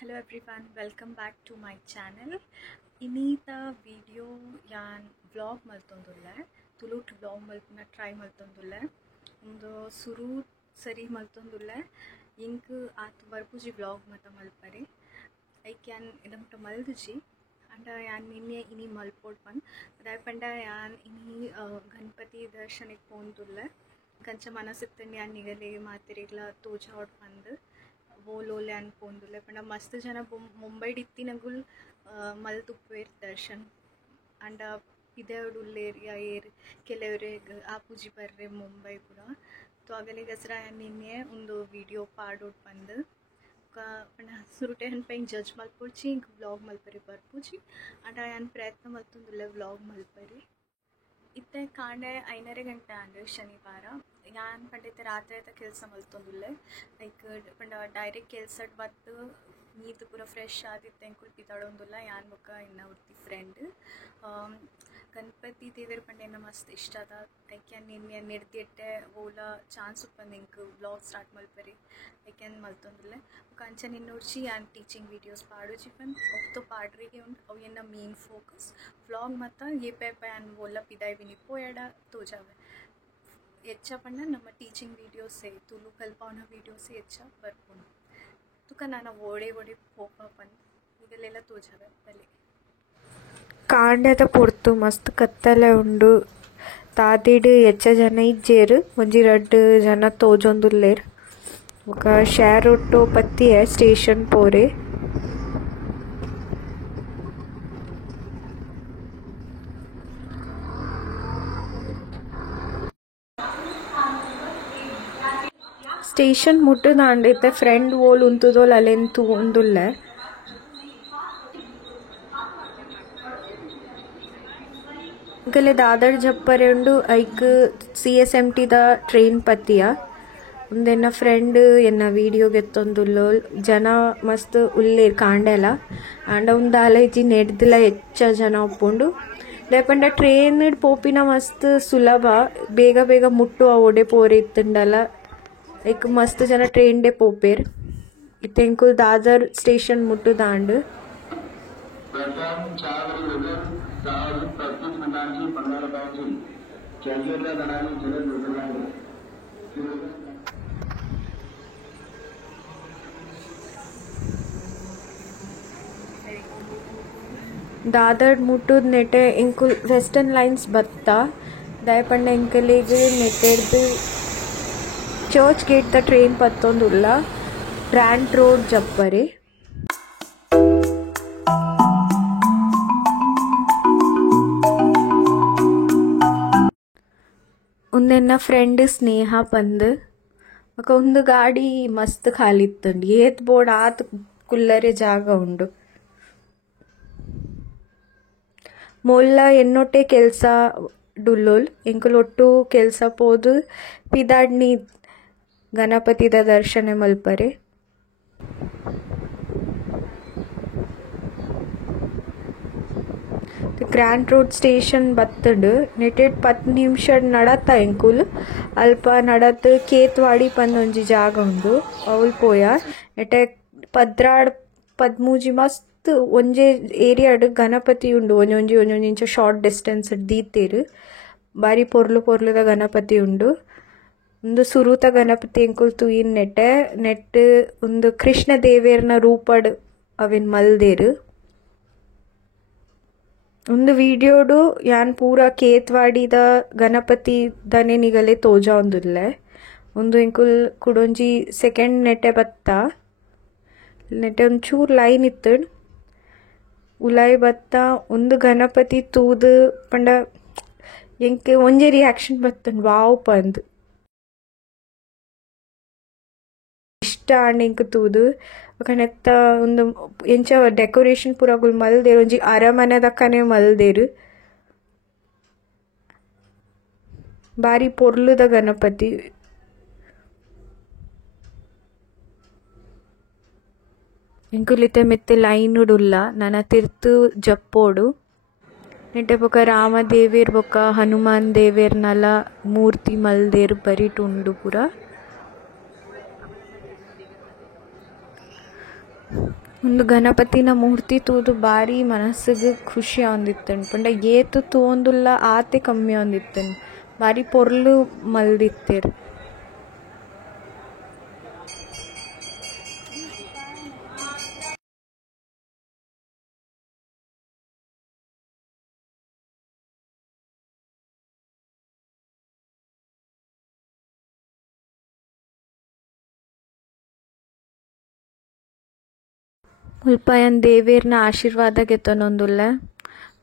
Hello everyone, welcome back to my channel. Inita video yan vlog maltondulle ತುಳುಟ್ vlog ಮಲ್ಪನ try ಮಲ್ತೊಂದುಲ್ಲೆ ಒಂದು ಸುರು ಸರಿ ಮಲ್ತೊಂದುಲ್ಲೆ ಇಂಕ್ ಆತ್ ಬರ್ಪುಜಿ vlog ಮತ ಮಲ್ಪರೆ ಐಕ್ ಯಾನ್ ಇದಮಟ ಮಲ್ದುಜಿ ಅಂಡ ಯಾನ್ ನಿನ್ನೆ ಇನಿ ಮಲ್ಪೋಡ್ ಪನ್ ಅದಾಯಪಂಡ ಯಾನ್ ಇನಿ ಗಣಪತಿ ದರ್ಶನಕ್ಕೆ ಪೋಂದುಲ್ಲೆ ಕಂಚ ಮನಸಿತ್ತಂಡು ಯಾನ್ ನಿಗಲೆ ಮಾತಿರಿಗ್ಲ ತೋಜಾವಡ್ ಪಂದು ಓಲೋಲೆ ಅನ್ಕೊಂಡುಲ್ಲೆ ಪಂಡ ಮಸ್ತ್ ಜನ ಮುಂಬೈ ಡಿತ್ತಿನಗುಲ್ ಮಲ್ತುಪ್ಪೇರ್ ದರ್ಶನ್ ಅಂಡ ಪಿದೆಡುಲ್ಲೇರ್ ಏರ್ ಕೆಲವರಿಗೆ ಆಪುಜಿ ಬರ್ರೆ ಮುಂಬೈ ಪೂರ ತೊ ಅಗಲೆ ಗಸರ ನಿನ್ನೆ ಒಂದು ವಿಡಿಯೋ ಪಾಡೋಡ್ ಪಂದು ಪಂಡ ಸುರುಟೆ ಹನ್ಪೈ ಜಡ್ಜ್ ಮಲ್ಪೊಡ್ಚಿ ಇಂಕ್ ವ್ಲಾಗ್ ಮಲ್ಪರಿ ಬರ್ಪುಜಿ ಅಂಡ ಯಾನ್ ಪ್ರಯತ್ನ ಮಲ್ತೊಂದುಲ್ಲೆ ವ್ಲಾಗ್ ಮಲ್ಪರಿ ಇತ್ತೆ ಕಾಂಡೆ 5:30 ಗಂಟೆ ಅಂದು ಶನಿವಾರ ಯಾನ್ ಪಂಡೈತೆ ರಾತ್ರಿ ಆಯ್ತ ಕೆಲಸ ಮಲ್ತೊಂದುಲ್ಲೆ ಲೈಕ್ ಪಂಡ ಡೈರೆಕ್ಟ್ ಕೆಲ್ಸಡ್ ಬತ್ತು ನೀತು ಪೂರ ಫ್ರೆಶ್ ಆದಿತ್ತೆ ಎಂಕುಲ್ ಪಿತಾಡೊಂದುಲ್ಲ ಯಾನ್ ಬೊಕ್ಕ ಇನ್ನ ಉರ್ತಿ ಫ್ರೆಂಡ್ ಗಣಪತಿ ದೇವೇರ್ ಪಂಡ ಎನ್ನ ಮಸ್ತ್ ಇಷ್ಟ ಅದ ಐಕ್ ಯಾನ್ ನಿನ್ನೆ ನಿರ್ದಿಟ್ಟೆ ಓಲ ಚಾನ್ಸ್ ಉಪ್ಪಂದು ಇಂಕ್ ವ್ಲಾಗ್ ಸ್ಟಾರ್ಟ್ ಮಲ್ಪರಿ ಐಕ್ ಯಾನ್ ಮಲ್ತೊಂದುಲ್ಲೆ ಕಂಚ ನಿನ್ನೋಡ್ಚಿ ಯಾನ್ ಟೀಚಿಂಗ್ ವೀಡಿಯೋಸ್ ಪಾಡೋಜಿ ಪಂದ್ ಒತ್ತು ಪಾಡ್ರಿಗೆ ಉಂಡು ಅವು ಎನ್ನ ಮೇನ್ ಫೋಕಸ್ ವ್ಲಾಗ್ ಮತ್ತ ಏಪೇಪ ಯಾನ್ ಓಲ ಪಿದಾಯ್ ವಿನಿ ಪೋಯಡ ತೋಜಾವೆ ಹೆಚ್ಚ ಪಂಡ ನಮ್ಮ ಟೀಚಿಂಗ್ ವೀಡಿಯೋಸೇ ತುಳು ಕಲ್ಪವನ ವೀಡಿಯೋಸೇ ಹೆಚ್ಚ ಬರ್ಪುಂಡು ತುಕ ನಾನು ಓಡೆ ಪೋಪ ಪಂದ್ ಈಗಲೆಲ್ಲ ತೋಜಾವೆ ಬಲೆ ಕಾಂಡದ ಪೊರ್ತು ಮಸ್ತ್ ಕತ್ತಲೆ ಉಂಡು ತಾದಿಡ್ ಹೆಚ್ಚ ಜನ ಇಜ್ಜೇರ್ ಒಂಜಿ 2 ಜನ ತೋಜೊಂದುಲ್ಲೇರ್ ಬೊಕ ಶೇರ್ ಒಟ್ಟೋ ಪತ್ತಿಯೆ ಸ್ಟೇಷನ್ ಪೋರೆ ಸ್ಟೇಷನ್ ಮುಟ್ಟದಾಂಡೈತೆ ಫ್ರೆಂಡ್ ಓಲ್ ಉಂತುದೋಲ್ ಅಲೆನ್ ತೂಂದುಲ್ಲೆ ಗಲೆ ದಾದರ್ ಜಪ್ಪರೆ ಉಂಡು ಐಕ್ CSMT ದ ಟ್ರೈನ್ ಪತ್ತಿಯ ಉಂದೆನ್ನ ಫ್ರೆಂಡ್ ಎನ್ನ ವಿಡಿಯೋ ಗೆತ್ತೊಂದುಲ್ಲು ಜನ ಮಸ್ತ್ ಉಲ್ಲೇರ್ ಕಾಂಡೆಲ ಆಂಡ ಉಂದಾಲ ಇಜ್ಜಿ ನೆಡ್ದಿಲ ಹೆಚ್ಚ ಜನ ಉಪ್ಪುಂಡು ಲೇಪಂಡ ಟ್ರೈನ್ ಪೋಪಿನ ಮಸ್ತ್ ಸುಲಭ ಬೇಗ ಬೇಗ ಮುಟ್ಟುವ ಓಡೆ ಪೋರೆ ಇತ್ತುಂಡಲ ಐಕ್ ಮಸ್ತ್ ಜನ ಟ್ರೈನ್ ಡೆ ಪೋಪೇರ್ ಇತ್ತೆಂಕುಲ್ ದಾದರ್ ಸ್ಟೇಷನ್ ಮುಟ್ಟುದಾಂಡ್ ದಾದರ್ ಮುಟ್ಟುದ್ ನೆಟೆ ಇಂಕುಲ್ ವೆಸ್ಟರ್ನ್ ಲೈನ್ಸ್ ಬತ್ತ ದಯಪಂಡ ಇಂಕಲಿಗೆ ನೆಟೆಡ್ದು ಚರ್ಚ್ ಗೇಟ್ ದ ಟ್ರೈನ್ ಪತ್ತೊಂದುಲ್ಲ ಗ್ರ್ಯಾಂಡ್ ರೋಡ್ ಜಪ್ಪರೆ ಉಂದೆನ್ನ ಫ್ರೆಂಡ್ ಸ್ನೇಹ ಪಂದ್ ಬೊಕ ಉಂದು ಗಾಡಿ ಮಸ್ತ್ ಖಾಲಿ ಇತ್ತುಂಡು ಏತ್ ಬೋರ್ಡ್ ಆತ್ ಕುಲ್ಲರೆ ಜಾಗ ಉಂಡು ಮೊಲ್ಲ ಎನ್ನೊಟ್ಟೆ ಕೆಲಸ ಡುಲ್ಲೋಲ್ ಎಂಕುಲ್ ಒಟ್ಟು ಕೆಲಸ ಪೋದು ಪಿದಾಡ್ನಿ ಗಣಪತಿದ ದರ್ಶನ ಮಲ್ಪರೆ ಗ್ರ್ಯಾಂಡ್ ರೋಡ್ ಸ್ಟೇಷನ್ ಬತ್ತುಂಡು ನೆಟೆಡ್ 10 ನಿಮಿಷ ನಡತ ಎಂಕುಲ್ ಅಲ್ಪ ನಡತ್ ಕೇತ್ವಾಡಿ ಪಂದ್ ಒಂಜಿ ಜಾಗ ಉಂಡು ಅವ್ಲು ಪೋಯ ನೆಟೆ ಪದ್ರಾಡ್ ಪದ್ಮೂಜಿ ಮಸ್ತ್ ಒಂಜೆ ಏರಿಯಾಡ್ ಗಣಪತಿ ಉಂಡು ಒಂಜೊಂಜಿ ಶಾರ್ಟ್ ಡಿಸ್ಟೆನ್ಸ್ ದೀತೆರ್ ಬಾರಿ ಪೊರ್ಲುದ ಗಣಪತಿ ಉಂಡು ಒಂದು ಸುರೂತ ಗಣಪತಿ ಎಂಕುಲ್ ತೂಯಿನ್ ನೆಟ್ ಒಂದು ಕೃಷ್ಣ ದೇವೇರ್ನ ರೂಪಡ್ ಅವೆನ್ ಮಲ್ದೇರ್ ಒಂದು ವಿಡಿಯೋಡು ಯಾನ್ ಪೂರ ಕೇತ್ವಾಡಿದ ಗಣಪತಿ ದನೆ ನಿಗಲೆ ತೋಜಾ ಒಂದುಲ್ಲೆ ಒಂದು ಎಂಕುಲ್ ಕುಡೊಂಜಿ ಸೆಕೆಂಡ್ ನೆಟೆ ಬತ್ತ ನೆಟೆ ಒಂಚೂರು ಲೈನ್ ಇತ್ತುಂಡು ಉಲಾಯಿ ಬತ್ತ ಒಂದು ಗಣಪತಿ ತೂದು ಪಂಡ ಎಂಕ್ ಒಂಜೆ ರಿಯಾಕ್ಷನ್ ಬತ್ತುಂಡು ವಾವ್ ಪಂದ್ ಇಷ್ಟ ಆಂಡ್ ಎಂಕ್ ತೂದು ನೆತ್ತ ಒಂದು ಎಂಚ ಡೆಕೋರೇಷನ್ ಪೂರಗುಲ್ ಮಲ್ದೇರು ಒಂಜಿ ಅರಮನೆ ದಕ್ಕನೆ ಮಲ್ದೇರು ಬಾರಿ ಪೊರ್ಲುದ ಗಣಪತಿ ಎಂಕುಲಿತೆ ಮೆತ್ತೆ ಲೈನ್ ಉಡುಲ್ಲ ನನ್ನ ತಿರ್ತು ಜಪ್ಪೋಡು ನೆಟ್ಟೆ ಬೊಕ ರಾಮದೇವೇರ್ ಬೊಕ ಹನುಮಾನ್ ದೇವೇರ್ನಲ ಮೂರ್ತಿ ಮಲ್ದೇರು ಬರಿಟುಂಡು ಪೂರ ಒಂದು ಗಣಪತಿನ ಮೂರ್ತಿ ತೂದು ಭಾರಿ ಮನಸ್ಸಿಗೆ ಖುಷಿ ಆಂದಿತ್ತನು ಪಂಡ ಏತು ತೂಂದುಲ್ಲ ಆತೆ ಕಮ್ಮಿ ಆಂದಿತ್ತನು ಭಾರಿ ಪೊರ್ಲು ಮಲ್ದಿತ್ತೇರು. ಮುಲ್ಪಾಯನ್ ದೇವೇರ್ನ ಆಶೀರ್ವಾದ ಗೆತ್ತನೊಂದುಲ್ಲ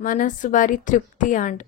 ಮನಸ್ಸು ಭಾರಿ ತೃಪ್ತಿ ಆಂಡ್.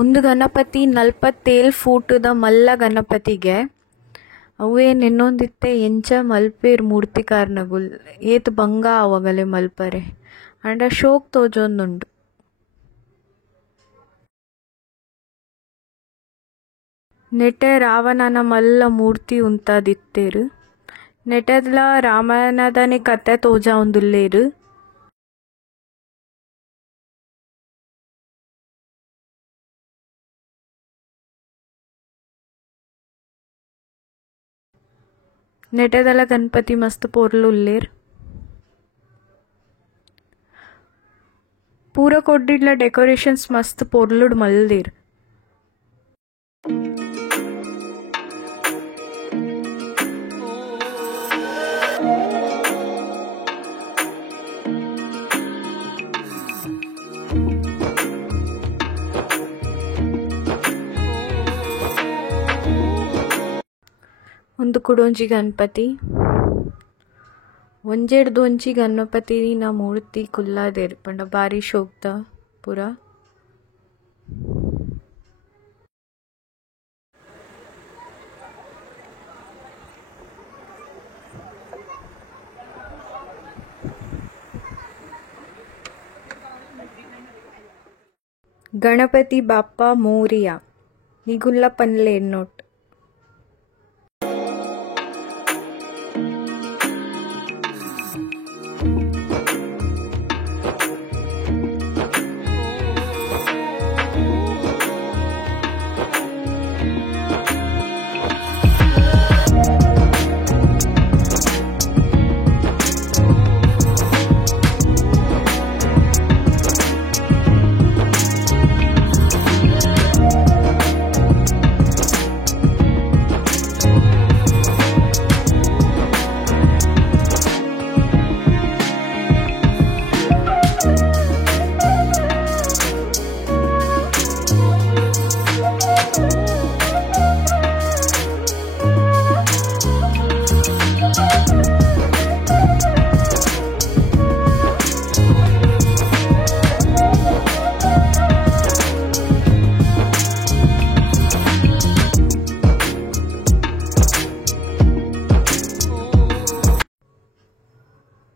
ಒಂದು ಗಣಪತಿ 47 ಫೂಟದ ಮಲ್ಲ ಗಣಪತಿಗೆ ಅವೇನು ಇನ್ನೊಂದಿತ್ತೆ ಎಂಚ ಮಲ್ಪೇರು ಮೂರ್ತಿಕಾರ್ನಗುಲ್ ಏತ್ ಬಂಗ ಅವಗಲೆ ಮಲ್ಪರೆ ಅಂಡ ಶೋಕ್ ತೋಜೊಂದುಂಡು. ನೆಟೆ ರಾವಣನ ಮಲ್ಲ ಮೂರ್ತಿ ಉಂತಾದಿತ್ತೇರು. ನೆಟೆದ್ಲ ರಾಮಾಯಣದನೆ ಕತೆ ತೋಜ ಒಂದುಲ್ಲೇರು. ನೆಟೆದಲ ಗಣಪತಿ ಮಸ್ತ್ ಪೊರ್ಲು ಉಲ್ಲೇರ್. ಪೂರ ಕೊಡ್ಡಿಡ್ಲ ಡೆಕೋರೇಷನ್ಸ್ ಮಸ್ತ್ ಪೊರ್ಲುಡ್ ಮಲ್ದೇರ್. ಒಂದು ಕುಡೊಂಜಿ ಗಣಪತಿ ಒಂಜೆಡ್ದೊಂಜಿ ಗಣಪತಿನ ಮೂರ್ತಿ ಕುಲ್ಲಾದೆರ್ ಪಂಡ ಭಾರಿ ಶೋಕ್ದ ಪೂರ. ಗಣಪತಿ ಬಾಪ್ಪ ಮೋರಿಯಾ ನಿಗುಲ್ಲ ಪನ್ಲೆ ಎನ್ನೋಟ್.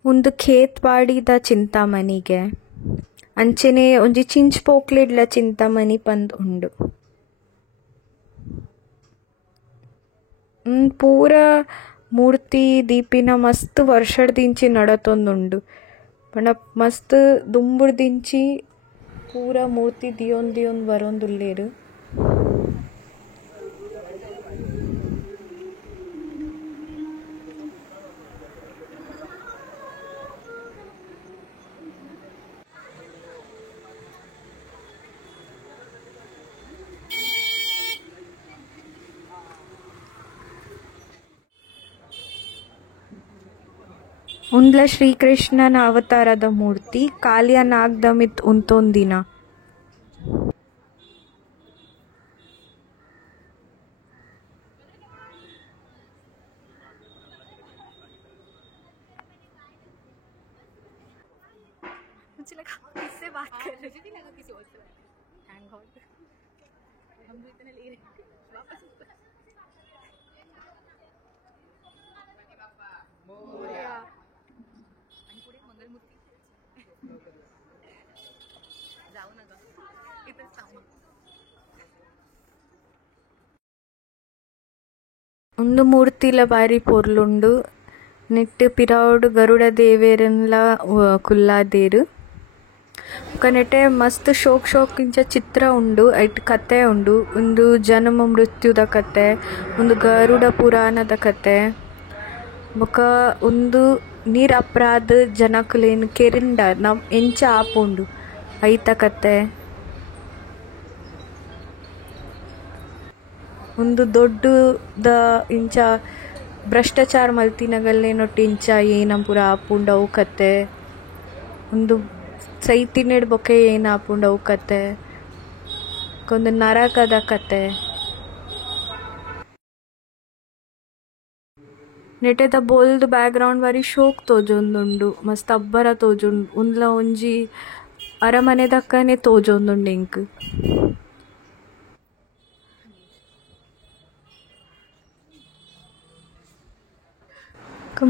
ಒಂದು ಖೇತ್ವಾಡಿದ ಚಿಂತಾಮಣಿಗೆ ಅಂಚೆನೆ ಒಂಜಿ ಚಿಂಚ್ ಪೋಕ್ಲೆಡ್ಲ ಚಿಂತಾಮಣಿ ಪಂದ್ ಉಂಡು. ಪೂರ ಮೂರ್ತಿ ದೀಪಿನ ಮಸ್ತ್ ವರ್ಷಡ್ದಿಂಚಿ ನಡತೊಂದುಂಡು ಪಂಡ ಮಸ್ತ್ ದುಂಬುಡ್ದಿಂಚಿ ಪೂರ ಮೂರ್ತಿ ದಿಯೊಂದು ದಿಯೊಂದು ಬರೊಂದುಲ್ಲೇರು. ಉಂದ್ಲ ಶ್ರೀಕೃಷ್ಣನ ಅವತಾರದ ಮೂರ್ತಿ ಕಾಲಿಯ ನಾಗ್ದಮಿತ್ ಉಂತೊಂದಿನ. ಒಂದು ಮೂರ್ತಿಲ ಬಾರಿ ಪೊರ್ಲುಂಡು ನೆಟ್ಟ್ ಪಿರಾವುಡು ಗರುಡ ದೇವೆರ್ನ್ಲ ಕುಲ್ಲಾದೆರ್ ಬೊಕ ನೆಟೆ ಮಸ್ತ್ ಶೋಕ್ ಇಂಚ ಚಿತ್ರ ಉಂಡು ಐಟ್ ಕತೆ ಉಂಡು ಒಂದು ಜನ್ಮ ಮೃತ್ಯುದ ಕತೆ ಒಂದು ಗರುಡ ಪುರಾಣದ ಕತೆ ಬೊಕ ಒಂದು ನಿರಪರಾಧ ಜನಕ್ಕುಲೇನು ಕೆರಿಂಡ ನಮ್ ಎಂಚ ಆಪುಂಡು ಐತ ಕತೆ ಒಂದು ದೊಡ್ಡದ ಇಂಚ ಭ್ರಷ್ಟಾಚಾರ ಮಲ್ತಿನಗಲ್ಲೇನೊಟ್ಟು ಇಂಚ ಏನಂ ಪೂರ ಆಪುಂಡು ಅವು ಕತೆ ಒಂದು ಸೈತಿನೆಡ್ ಬೊಕೆ ಏನು ಆಪುಂಡು ಅವು ಕತೆ ಒಂದು ನರಕದ ಕತೆ ನೆಟೆದ ಬೋಲ್ದು ಬ್ಯಾಕ್ಗ್ರೌಂಡ್ ಬಾರಿ ಶೋಕ್ ತೋಜೊಂದುಂಡು ಮಸ್ತ್ ಅಬ್ಬರ ತೋಜುಂಡು ಉಂದ್ಲ ಒಂಜಿ ಅರಮನೆ ದಕ್ಕನೆ ತೋಜೊಂದುಂಡು ಎಂಕ್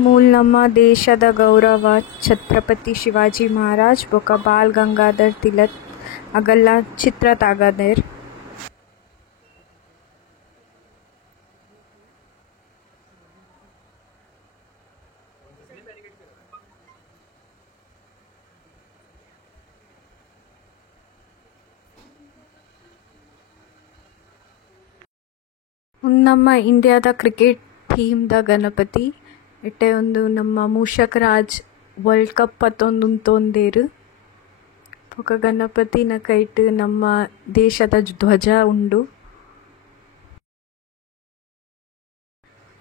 ಮೂಲ ನಮ್ಮ ದೇಶದ ಗೌರವ ಛತ್ರಪತಿ ಶಿವಾಜಿ ಮಹಾರಾಜ್ ಬೊಕ ಬಾಲ್ ಗಂಗಾಧರ್ ತಿಲಕ್ ಅಗಲ್ಲ ಚಿತ್ರ ತಾಗದೇರ್ ನಮ್ಮ ಇಂಡಿಯಾದ ಕ್ರಿಕೆಟ್ ಟೀಮ್ದ ಗಣಪತಿ ಇಟ್ಟೆ ಒಂದು ನಮ್ಮ ಮೂಷಕ್ ರಾಜ್ ವರ್ಲ್ಡ್ ಕಪ್ ಪತ್ತೊಂದು ಉಂತೊಂದೇರು ಬೊಕ ಗಣಪತಿನ ಕೈಟ್ ನಮ್ಮ ದೇಶದ ಧ್ವಜ ಉಂಡು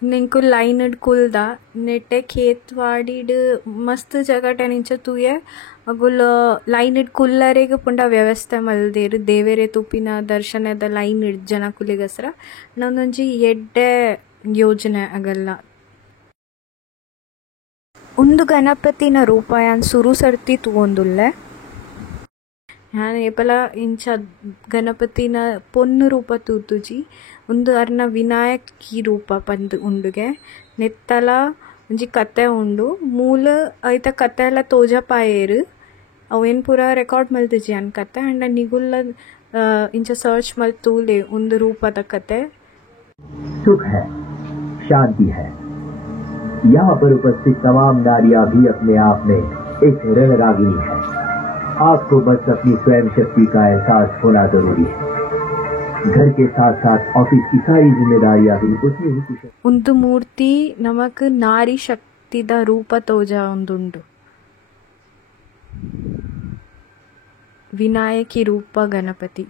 ನಿಂಕು ಲೈನ್ಡ್ ಕುಲ್ದ ನೆಟ್ಟೆ ಖೇತ್ವಾಡಿಡ್ ಮಸ್ತ್ ಜಗಟೆನಿಂಚ ತೂಯೆ ಅಗುಲ್ ಲೈನ್ಡ್ ಕುಲ್ಲರೆಗ್ ಪುಂಡ ವ್ಯವಸ್ಥೆ ಮಲ್ದೆರ್ ದೇವೆರೆ ತೂಪಿನ ದರ್ಶನದ ಲೈನ್ ಜನ ಕುಲಿಗಸ್ರ ನನ್ನೊಂಜಿ ಎಡ್ಡೆ ಯೋಜನೆ ಆಗಲ್ಲ ಒಂದು ಗಣಪತಿನ ರೂಪ ಯಾನ್ ಸುರು ಸರ್ತಿ ತೂವೊಂದುಲ್ಲೆ ಯಾನ್ ಏಪಲ ಇಂಚ ಗಣಪತಿನ ಪೊನ್ನು ರೂಪ ತೂತುಜಿ ಒಂದು ಅರ್ನ ವಿನಾಯಕಿ ರೂಪ ಪಂದ್ ಉಂಡುಗೆ ನೆತ್ತಲ ಒಂಜಿ ಕತೆ ಉಂಡು ಮೂಲ ಐತ ಕತೆ ಎಲ್ಲ ತೋಜಪಾಯೇರು ಅವೇನು ಪೂರ ರೆಕಾರ್ಡ್ ಮಲ್ತಿಜಿ ಅನ್ ಕತೆ ಅಂಡ ನಿಗುಲ್ಲ ಇಂಚ ಸರ್ಚ್ ಮಲ್ತೂಲೆ ಒಂದು ರೂಪದ ಕತೆ सुख है, शांति है। यहाँ पर उपस्थित तमाम नारियां भी अपने आप में एक रणरागिनी है। आपको बस अपनी स्वयं शक्ति का एहसास होना जरूरी है। घर के साथ साथ ऑफिस की सारी जिम्मेदारियां भी उतनी ही कुशल। ಒಂದು ಮೂರ್ತಿ ನಮಕ್ ನಾರಿ ಶಕ್ತಿದ ರೂಪ ತೋಜ ಒಂದುಂಡು ವಿನಾಯಕಿ ರೂಪ ಗಣಪತಿ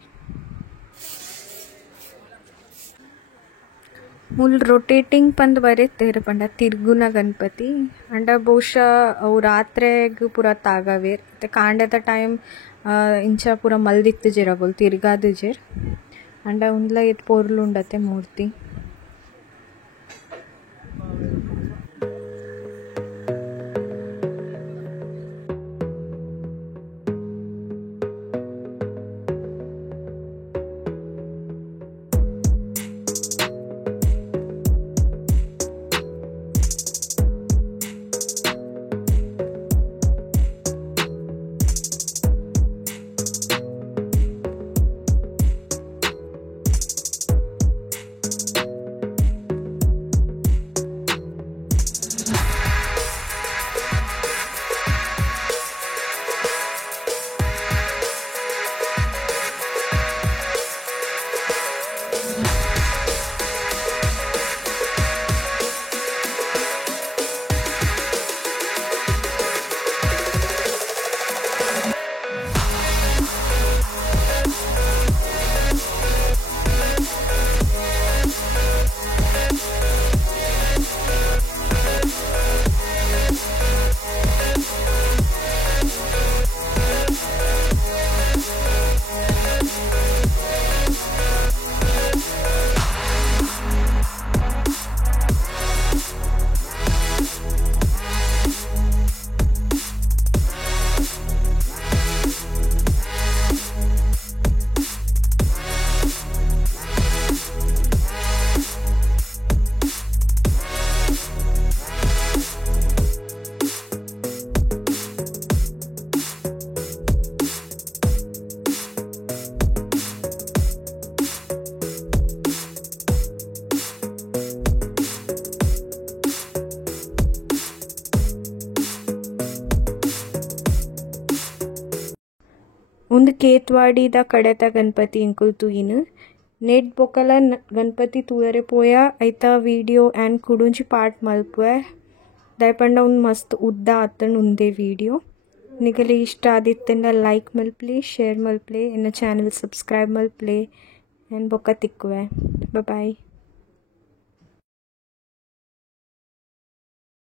ಮುಲ್ ರೊಟೇಟಿಂಗ್ ಪಂದ್ ಬರೆತ್ತೇರು ಪಂಡ ತಿರ್ಗುನ ಗಣಪತಿ ಅಂಡ ಬಹುಶಃ ಅವು ರಾತ್ರೆಗ್ ಪೂರ ತಾಗವೇರ್ ಮತ್ತೆ ಕಾಂಡದ ಟೈಮ್ ಇಂಚ ಪೂರ ಮಲ್ದಿತ್ತು ಅವುಲ್ ತಿರ್ಗಾದು ಜೇರ್ ಅಂಡ ಉಂದ್ಲ ಎತ್ ಪೊರ್ಲುಂಡತೆ ಮೂರ್ತಿ ಒಂದು ಕೇತ್ವಾಡಿದ ಕಡೆತ ಗಣಪತಿ ಇಂಕುಲ್ ತೂಯಿನು ನೆಟ್ ಬೊಕ್ಕಲ ಗಣಪತಿ ತೂಯರೆ ಪೋಯ ಐತ ವಿಡಿಯೋ ಆ್ಯಂಡ್ ಕುಡುಂಚಿ ಪಾರ್ಟ್ ಮಲ್ಪುವೆ ದಯಪಂಡ ಒಂದು ಮಸ್ತ್ ಉದ್ದ ಆತಂಡು ಉಂದೇ ವಿಡಿಯೋ ನಿಗಲಿ ಇಷ್ಟ ಆದಿತ್ತಂಡ ಲೈಕ್ ಮಲ್ಪ್ಲಿ ಶೇರ್ ಮಲ್ಪ್ಲಿ ಎನ್ನ ಚಾನಲ್ ಸಬ್ಸ್ಕ್ರೈಬ್ ಮಲ್ಪ್ಲಿ ಆ್ಯಂಡ್ ಬೊಕ್ಕ ತಿಕ್ಕುವೆ ಬಾಯ್